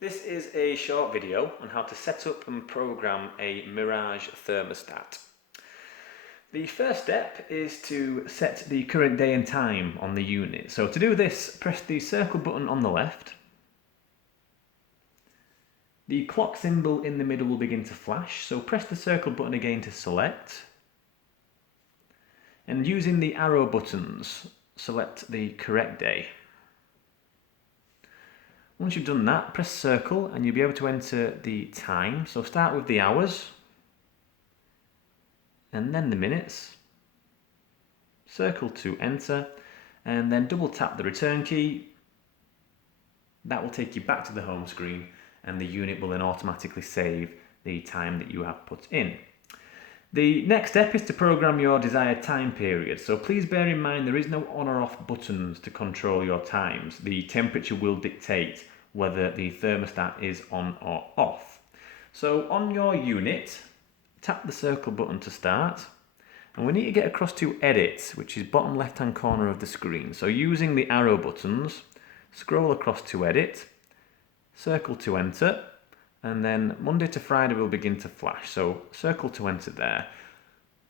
This is a short video on how to set up and program a Mirage Thermostat. The first step is to set the current day and time on the unit. So to do this, press the circle button on the left. The clock symbol in the middle will begin to flash, so press the circle button again to select. And using the arrow buttons, select the correct day. Once you've done that, press circle and you'll be able to enter the time. So start with the hours, and then the minutes. Circle to enter, and then double tap the return key. That will take you back to the home screen, and the unit will then automatically save the time that you have put in. The next step is to program your desired time period. So please bear in mind there is no on or off buttons to control your times. The temperature will dictate whether the thermostat is on or off. So on your unit, tap the circle button to start. And we need to get across to Edit, which is bottom left hand corner of the screen. So using the arrow buttons, scroll across to Edit, circle to enter, and then Monday to Friday will begin to flash. So circle to enter there.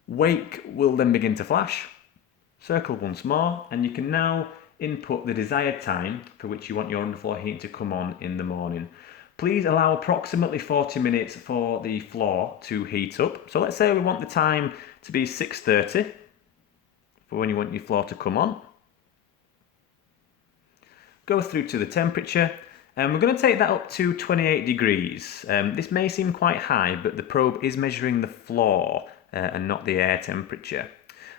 Wake will then begin to flash. Circle once more, and you can now input the desired time for which you want your underfloor heating to come on in the morning. Please allow approximately 40 minutes for the floor to heat up. So let's say we want the time to be 6:30 for when you want your floor to come on. Go through to the temperature. And we're going to take that up to 28 degrees. This may seem quite high, but the probe is measuring the floor and not the air temperature.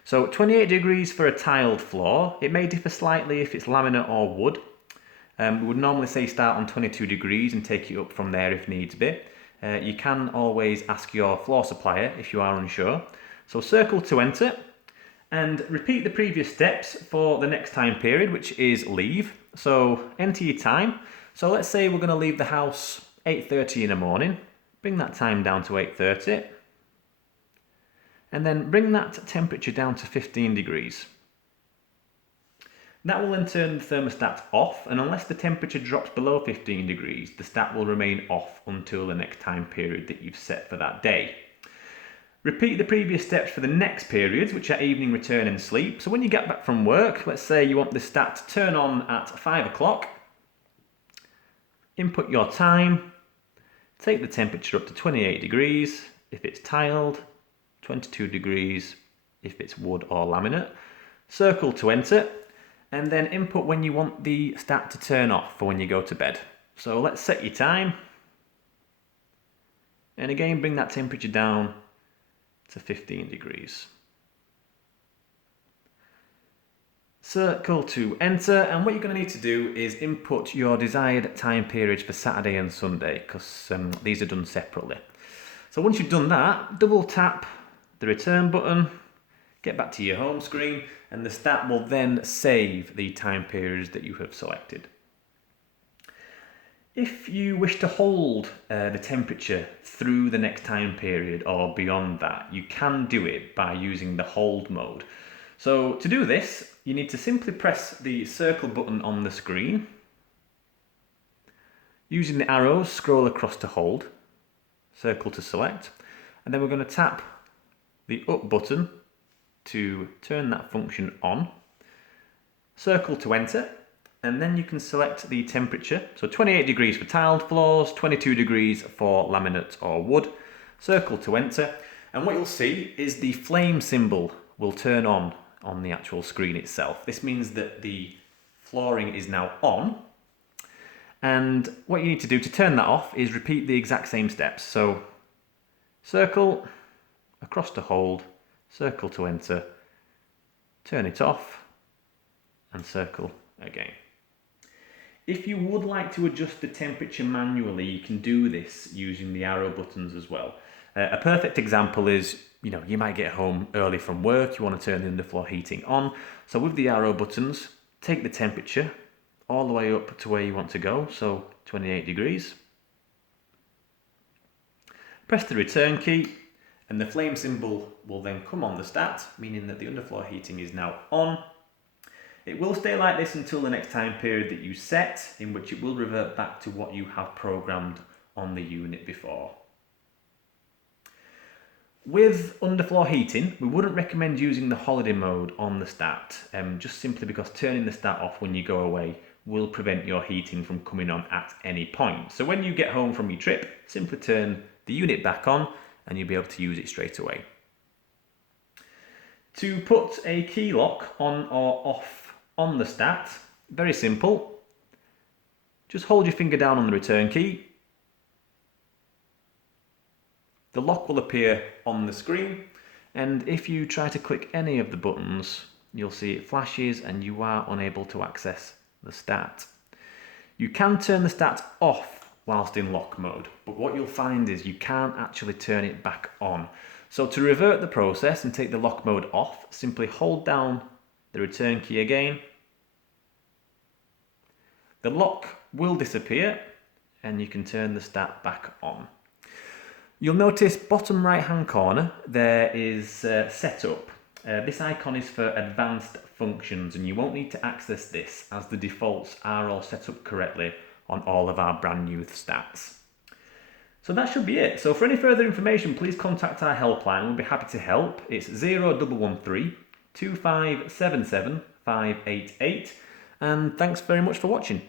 So 28 degrees for a tiled floor. It may differ slightly if it's laminate or wood. We would normally say start on 22 degrees and take it up from there if needs be. You can always ask your floor supplier if you are unsure. So circle to enter and repeat the previous steps for the next time period, which is leave. So enter your time. So let's say we're going to leave the house 8:30 in the morning. Bring that time down to 8:30. And then bring that temperature down to 15 degrees. That will then turn the thermostat off, and unless the temperature drops below 15 degrees, the stat will remain off until the next time period that you've set for that day. Repeat the previous steps for the next periods, which are evening, return and sleep. So when you get back from work, let's say you want the stat to turn on at 5 o'clock. Input your time, take the temperature up to 28 degrees if it's tiled, 22 degrees if it's wood or laminate. Circle to enter, and then input when you want the stat to turn off for when you go to bed. So let's set your time, and again bring that temperature down to 15 degrees. Circle to enter, and what you're going to need to do is input your desired time periods for Saturday and Sunday, because these are done separately. So once you've done that, double tap the return button, get back to your home screen, and the stat will then save the time periods that you have selected. If you wish to hold the temperature through the next time period or beyond that, you can do it by using the hold mode. So to do this, you need to simply press the circle button on the screen. Using the arrows, scroll across to hold, circle to select, and then we're going to tap the up button to turn that function on, circle to enter, and then you can select the temperature. So 28 degrees for tiled floors, 22 degrees for laminate or wood, circle to enter, and what you'll see is the flame symbol will turn on the actual screen itself. This means that the flooring is now on, and what you need to do to turn that off is repeat the exact same steps. So circle, across to hold, circle to enter, turn it off, and circle again. If you would like to adjust the temperature manually, you can do this using the arrow buttons as well. A perfect example is, you might get home early from work, you want to turn the underfloor heating on. So with the arrow buttons, take the temperature all the way up to where you want to go, so 28 degrees. Press the return key, and the flame symbol will then come on the stat, meaning that the underfloor heating is now on. It will stay like this until the next time period that you set, in which it will revert back to what you have programmed on the unit before. With underfloor heating, we wouldn't recommend using the holiday mode on the stat, just simply because turning the stat off when you go away will prevent your heating from coming on at any point. So when you get home from your trip, simply turn the unit back on and you'll be able to use it straight away. To put a key lock on or off on the stat, very simple. Just hold your finger down on the return key. The lock will appear on the screen, and if you try to click any of the buttons, you'll see it flashes and you are unable to access the stat. You can turn the stat off whilst in lock mode, but what you'll find is you can't actually turn it back on. So to revert the process and take the lock mode off, simply hold down the return key again. The lock will disappear and you can turn the stat back on. You'll notice bottom right hand corner there is setup. This icon is for advanced functions and you won't need to access this as the defaults are all set up correctly on all of our brand new stats. So that should be it. So for any further information, please contact our helpline. We'll be happy to help. It's 0113 2577 588, and thanks very much for watching.